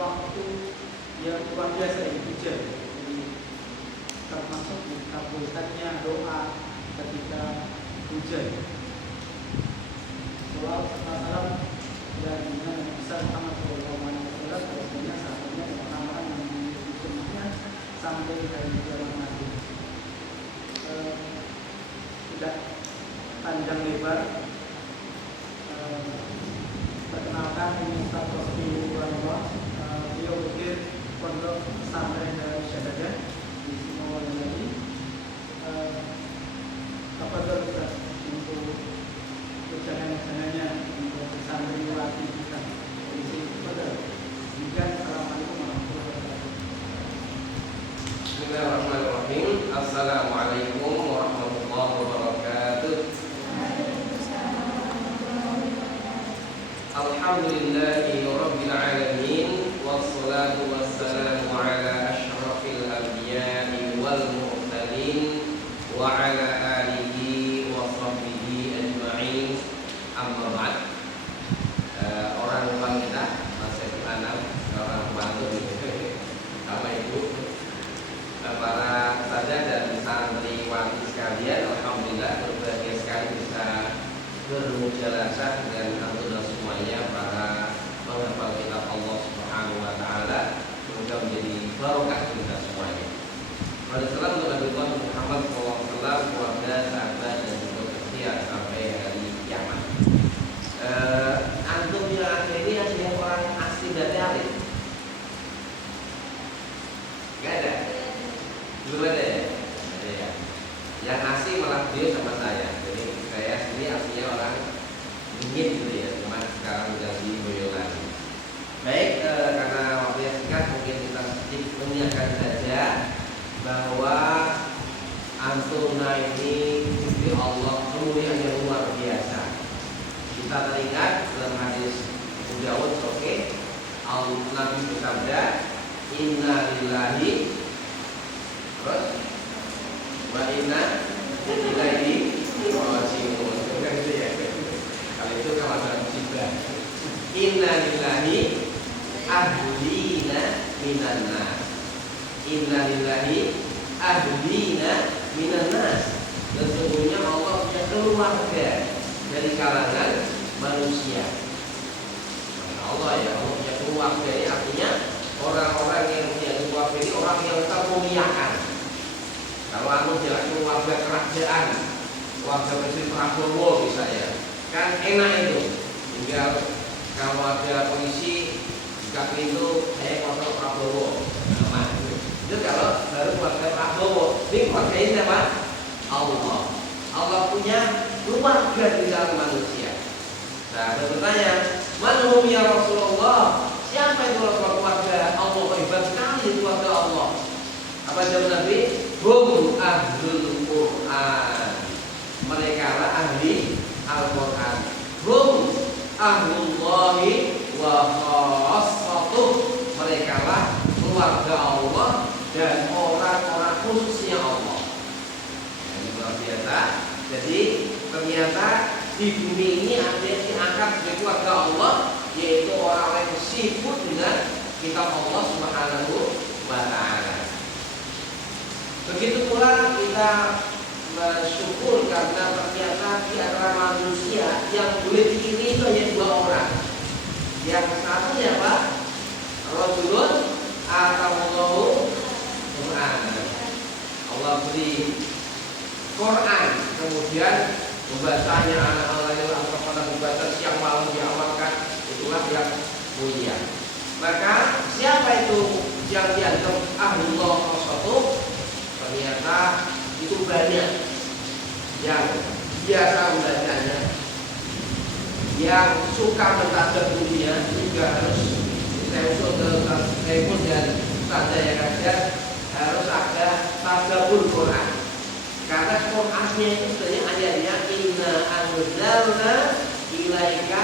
waktu yang luar biasa ini hujan. Jadi termasuk dikabulkannya doa ketika hujan. Soal salam dan Nabi besar Muhammad SAW bahwasanya sahabatnya yang orang-orang yang mengikuti sunnahnya sampai hari kiamat nanti. Tidak panjang lebar. Perkenalkan ini Ustaz Rosmi Uranullah. Beliau berpikir pondok pesantren Darul Syahdadah di Simowo Bali. Apa Ustaz untuk ucapan-ucapannya untuk santriwati kita. Jadi pada Assalamualaikum warahmatullahi wabarakatuh. Bismillahirrahmanirrahim. Assalamualaikum warahmatullahi wabarakatuh. Alhamdulillahi rabbil alamin, wassalatu wassalamu ala asyrafil anbiya'i wal mursalin wa ala alihi wa sahbihi ajma'in. Amma ba'd. Orang tua kita masih anak, orang pembantu sama ibu, para saja dan santriwati sekalian, alhamdulillah berbahagia sekali bisa bermujalasah dengan antum semuanya para penghafal kitab Allah Subhanahu wa taala. Semoga menjadi barokah kita semuanya. Wassalatu untuk Nabi Muhammad SAW, keluarga, sahabat dan juga setia sampai hari kiamat. Antum yang akhir ini ada yang orang asli dari Arif? Gak ada? Belum ada ya? Ada ya? Yang asli malah beliau sama saya. Jadi saya sendiri aslinya orang dingin gitu ya, cuma sekarang udah di Boyolali. Baik, karena waktunya singkat mungkin kita sedikit mengingatkan saja bahwa antuna ini di Allah kemuliaan yang luar biasa. Kita teringat dalam hadis Abu Dawud, oke, Nabi bersabda, Inna lillahi terus wa inna ilaihi raji'un. Kan itu ya. Kalau itu kawasan musibah. Inna lillahi ahlina minan nas. Inna lillahi ahlina minan nas. Sesungguhnya Allah punya keluarga dari kalangan manusia. Allah ya, Allah punya keluarga ini artinya orang-orang yang punya keluarga ini orang yang termuliakan. Kalau anu jalan keluarga kerajaan, keluarga Presiden Prabowo misalnya, kan enak itu. Tinggal kalau ada polisi buka pintu, saya kontrol Prabowo. Nah, itu kalau baru keluarga Prabowo. Ini keluarga ini siapa? Allah. Allah punya keluarga di dalam manusia. Nah, bertanya, manhum ya Rasulullah? Siapa itu keluarga Allah? Hebat sekali keluarga Allah. Apa jawab Nabi? Hum ahlul Quran. Mereka lah ahli Al-Quran. Hum ahlullahi wa khassatuh. Mereka lah keluarga Allah dan orang-orang khususnya Allah. Ini luar biasa. Jadi ternyata di bumi ini ada yang diangkat sebagai keluarga Allah, yaitu orang-orang yang sibuk dengan kitab Allah Subhanahu wa ta'ala. Begitu pula kita bersyukur karena ternyata di antara manusia yang boleh diiringi itu hanya dua orang. Yang satu ya Pak, Rajulun atau Quran. Allah beri Quran, kemudian membacanya anak-anak yang pada membaca siang malam diamalkan, itulah yang mulia. Maka siapa itu yang dianggap ahlullah khosatuh? Ternyata itu banyak yang biasa membacanya, yang suka mentadabburinya juga harus saya usul ke Ustaz dan Ustaz yang ada harus ada tadabbur Quran. Karena Qurannya itu sebenarnya ayatnya inna anzalna ilaika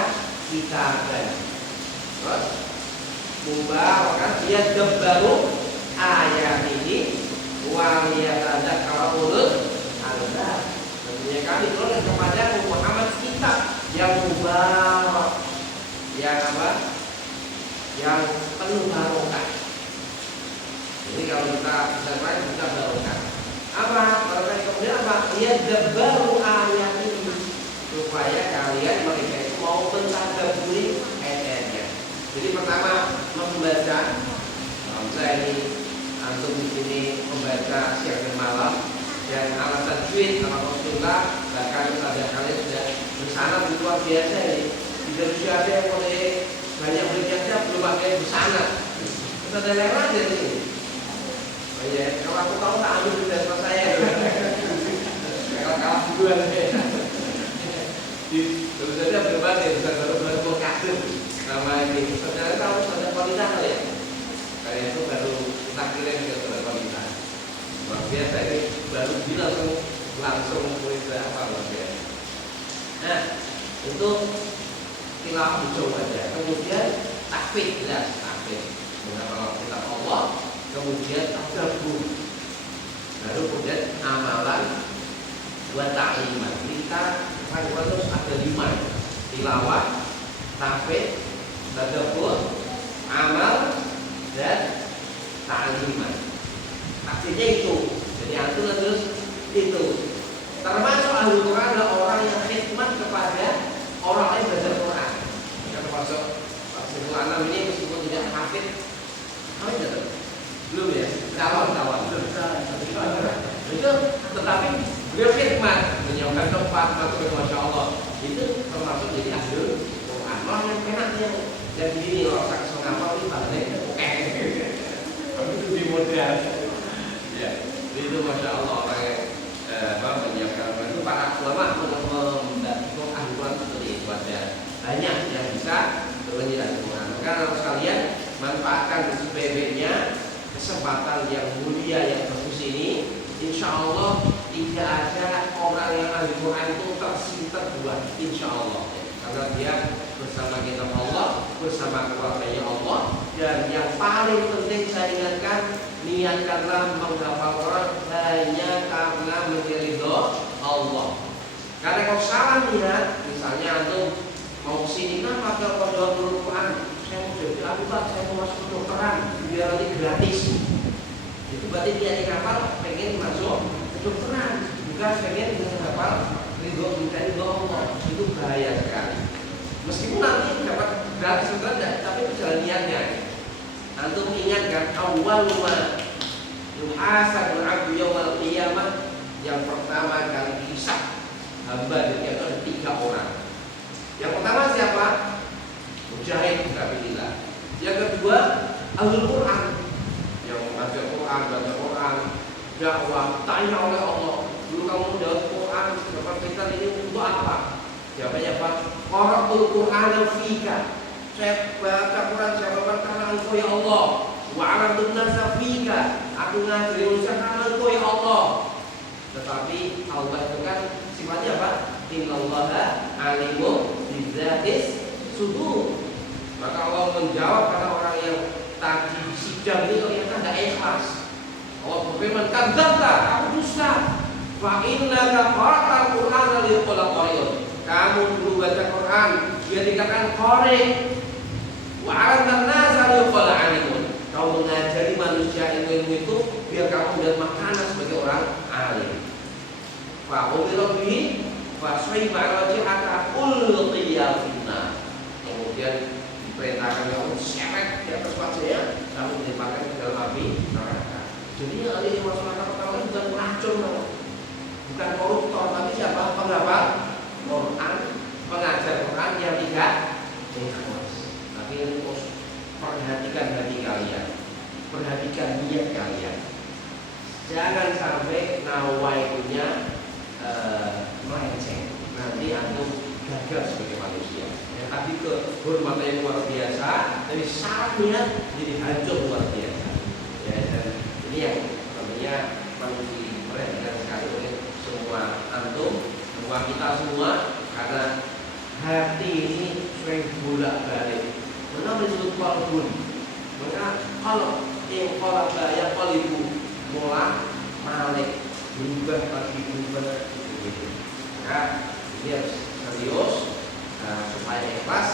kitaban. Terus mubarakan dia dabbaru ayat ini wa liyatadzakara ulul albab. Tentunya kami turun kepada Muhammad kitab yang mubarak, yang apa? yang penuh barokah. Jadi kalau kita bisa main kita barokah. Apa? Barokah kemudian apa? Ya baru ayat ini supaya kalian mereka itu mau mentadabburi ayat-ayatnya. Jadi pertama membaca. Saya ini antum di sini membaca siang dan malam dan alat tajwid sama Rasulullah bahkan ada kalian sudah bersana luar biasa ini. Di Indonesia ada yang boleh banyak berjasa belum ada yang bersana. Kita ada lewat dari sini. Oh iya, kalau aku tahu tak ambil dari saya. Kalau kalah duluan saya. Tentu saja berbagai baru kader nama ini. Saudara tahu ada kualitas ya. Kayak itu baru kita kirim ke saudara kualitas. Luar biasa ini baru langsung kuliah apa luar biasa. Nah, untuk tilawah dicoba aja. Kemudian tahfidz jelas tahfidz. Menghafal kitab Allah, kemudian tadabbur. Baru kemudian amalan buat ta'liman. Kita harus ada 5. Tilawah, tahfidz, tadabbur, amal dan ta'liman. Artinya itu. Jadi antum terus itu. Termasuk ahli Quran adalah orang yang khidmat kepada orang lain belajar Quran. Ya termasuk Pak Syekhul Anam ini meskipun tidak hafid, hafid belum ya? Kawan. Itu tetapi beliau khidmat menyiapkan tempat masuk ke Masya Allah. Itu termasuk jadi ahli Quran. Orang yang enak yang begini orang tak sengamal ini balik oke. Tapi itu di modern. Ya, itu Masya Allah orang yang menyiapkan itu para ulama membantu ahli Quran seperti itu ada banyak yang bisa menjelaskan Quran. Maka sekalian manfaatkan sebaik-baiknya kesempatan yang mulia yang bagus ini. Insya Allah tidak ada orang yang ahli Quran itu terbuat. Insya Allah karena dia bersama kitab Allah, bersama keluarganya Allah, dan yang paling penting saya ingatkan, niatkanlah menghafal Quran hanya karena mencari ridho Allah. Karena kalau salah niat, misalnya antum mau kesini, kenapa kalau pada Quran saya mau jadi akibat, saya mau masuk kedokteran biar nanti gratis. Itu berarti dia hafal pengen masuk kedokteran, bukan pengen menghafal mencari ridho Allah. Itu bahaya sekali. Meskipun nanti dapat gratis atau tapi itu jalan niatnya. Antum ingatkan awal ma yuhasabul 'abdu yaumal qiyamah, yang pertama kali dihisab hamba itu ada 3 orang. Yang pertama siapa? Mujahid fisabilillah. Yang kedua ahlul Quran, yang membaca Quran, baca Quran, dakwah, tanya oleh Allah. Dulu kamu dapat Quran, dapat kita ini untuk apa? Jawabannya apa? Qara'ul Qur'ana fika. Saya baca Quran saya karena Engkau ya Allah. Wa 'alamtun nasa fika. Aku ngajari manusia karena Engkau ya Allah. Tetapi Allah itu kan sifatnya apa? Innallaha 'alimun bizzatis sudur. Maka Allah menjawab karena orang yang tadi sidang ini ternyata tidak ikhlas. Allah berfirman, "Kadzdzabta, kamu dusta. Fa innaka qara'al Qur'ana liqala qaryun." Kamu dulu baca Quran, dia dikatakan qari. Wa 'alamtan nasa liqala 'alimun. Kau mengajari manusia ilmu itu biar kamu menjadi makanan sebagai orang alim. Fa umira bihi fa shayba 'ala wajhika ulqiya finnar. Kemudian diperintahkan kamu seret di atas wajahnya, kamu dilemparkan ke dalam api neraka. Jadi yang ahli masuk neraka pertama bukan pelacur, bukan koruptor, tapi siapa? Penghafal Quran, pengajar Quran yang tidak ikhlas. Tapi harus perhatikan hati kalian, perhatikan niat kalian. Jangan sampai nawaitunya melenceng. Nanti antum gagal sebagai manusia. Yang tadi kehormatan yang luar biasa, tapi syaratnya jadi hancur luar biasa. Ya, dan ini yang tentunya perlu diperhatikan sekali oleh semua antum, semua kita semua, karena hati ini sering bolak-balik. Mengapa disebut qalbun? Maka kalau yang qalba qalibu mulak malik, berubah lagi berubah begitu. Maka ini harus serius supaya ikhlas.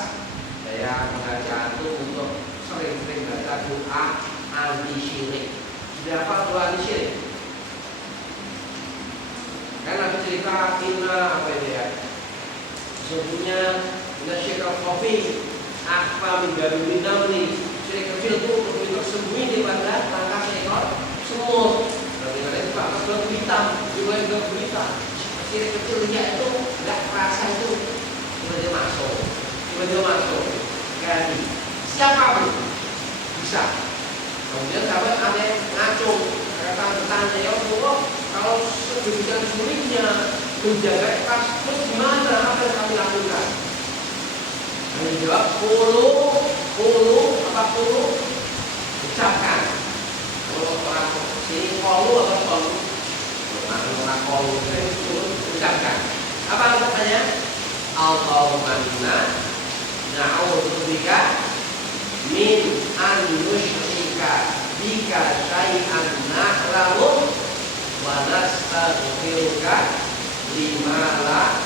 Saya mengajak antum untuk sering doa anti syirik. Sudah apa doa anti syirik? Kan aku cerita apa itu ya? Sesungguhnya inna syirka khafi akfa min daruri namli. Syirik kecil itu lebih tersembunyi daripada langkah seekor semut. Berarti kalau itu Pak Mas berita, juga berita. Syirik kecilnya itu nggak terasa itu tiba-tiba masuk. Jadi siapapun bisa. Kemudian sahabat ada yang ngacung, kata bertanya ya Allah, kalau sedemikian sulitnya menjaga ikhlas, terus gimana? Apa yang kami lakukan? Kami jawab puluh ucapkan. Kalau orang sini atau orang ucapkan. Apa ucapannya? Allahumma inna na'udzubika min an nusyrika bika syai'an na'lamu wa nastaghfiruka lima la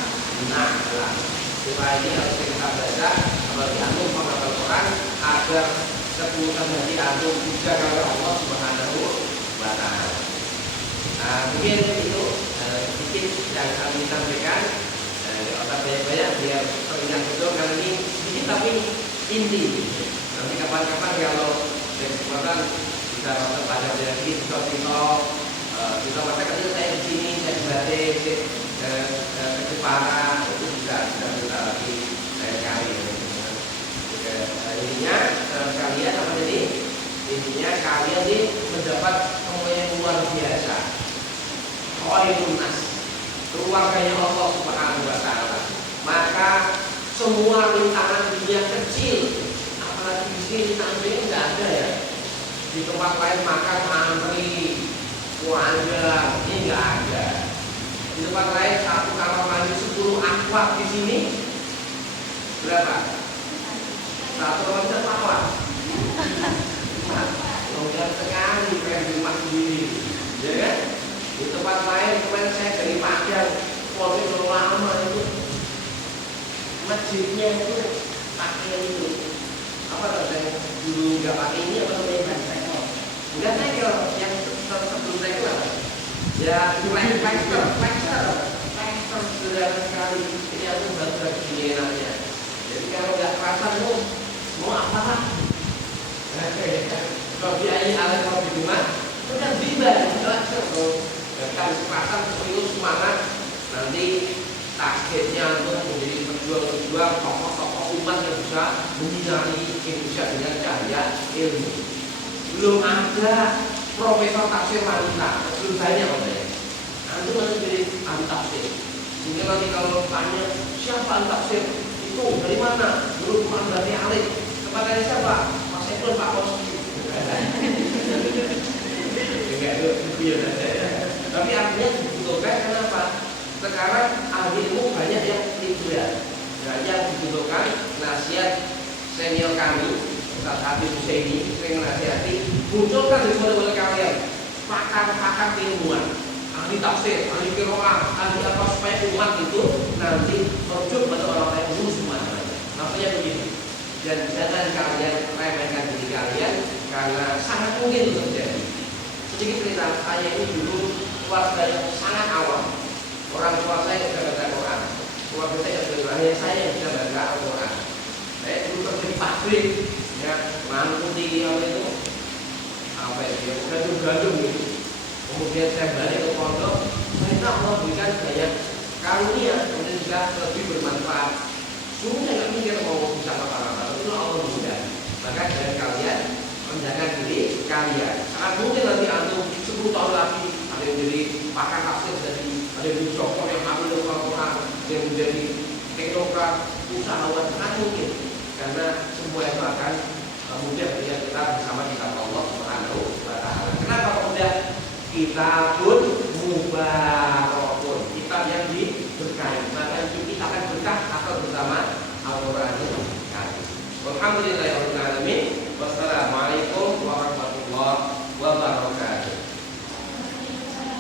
na'lam. Supaya ini harus kita baca kalau diantum penghafal Quran agar seputar hati antum dijaga oleh Allah Subhanahu wa Ta'ala. Mungkin itu sedikit yang kami sampaikan. Otak banyak-banyak biar teringat betul kali ini sedikit tapi inti. Nanti kapan-kapan kalau ada kesempatan bisa pada dari kita masa kecil saya di sini, saya di Batik, ke Jepara itu bisa lagi saya cari. Intinya kalian apa jadi? Intinya kalian ini mendapat semuanya yang luar biasa. Khairun nas, keluarganya Allah Subhanahu wa Ta'ala. Maka semua rintangan dunia kecil, apalagi di sini rintangan dunia tidak ada ya. Di tempat lain makan antri, wajar, ini nggak ada. Di tempat lain satu kamar mandi 10 akwat, di sini berapa? Satu kamar mandi 1 akwat. Longgar sekali kayak di rumah sendiri, ya kan? Di tempat lain kemarin saya dari Padang, polri lama itu masjidnya itu pakai itu apa namanya dulu nggak pakai ini apa namanya tekel, nggak tekel yang sebelum tekel apa? Ya flexer sederhana sekali. Ini aku baru gini enaknya. Jadi kalau nggak terasa itu mau apa lah? Kalau biaya alat kalau di rumah, udah bebas, flexer dan sepasang serius semangat nanti targetnya untuk menjadi berjuang tokoh-tokoh umat yang bisa menyinari Indonesia dengan cahaya ilmu. Belum ada profesor tafsir wanita, sebelum saya apa ya? Nanti jadi ahli tafsir. Sehingga nanti kalau tanya siapa ahli tafsir itu dari mana? Dulu Quran dari Alif. Kepada siapa? Pak Saiful, Pak Bos. Tapi artinya dibutuhkan kenapa? Sekarang ahli ilmu banyak yang liberal, banyak dibutuhkan nasihat senior kami, Ustaz Habib Husaini, sering nasihati, munculkan dari model kalian pakar-pakar ilmuwan, ahli tafsir, ahli qiraah, ahli apa supaya umat itu nanti merujuk pada orang-orang yang dulu semua. Maksudnya begini, dan jangan kalian remehkan diri kalian karena sangat mungkin itu terjadi. Sedikit cerita, saya ini dulu keluarga yang sangat awam. Orang tua saya tidak baca Quran, keluarga saya tidak baca, hanya saya yang bisa baca Al-Quran. Saya dulu kerja di pabrik, ya, mangkuti apa itu, apa itu, gandum gitu. Kemudian saya balik ke pondok, saya Allah berikan banyak karunia, kemudian juga lebih bermanfaat. Sungguh saya nggak mikir mau bisa apa-apa, itu Allah mudah. Maka jangan kalian menjaga diri kalian. Sangat mungkin nanti antum 10 tahun lagi ada yang jadi pakar tafsir, jadi ada yang jadi dokter yang ambil Al-Quran, yang menjadi teknokrat, usahawan, sangat mungkin. Karena semua itu akan mudah ketika kita bersama kitab Allah Subhanahu wa Ta'ala. Kenapa mudah? Kitabun mubarakun, kitab yang diberkahi. Maka kita akan berkah atau bersama Al-Quran itu. Alhamdulillah.